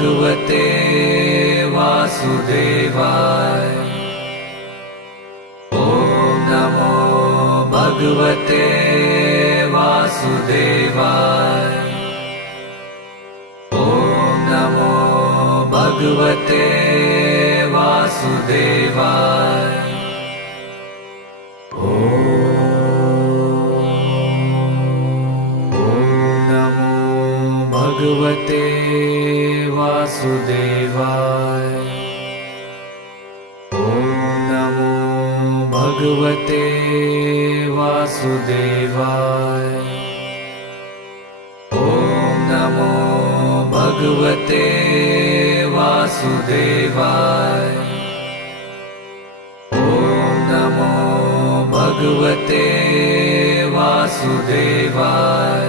भगवते वासुदेवाय। ॐ नमो भगवते वासुदेवाय। ॐ नमो भगवते वासुदेवाय। भगवते वासुदेवाय। ॐ नमो भगवते वासुदेवाय। ॐ नमो भगवते वासुदेवाय। ॐ नमो भगवते वासुदेवाय।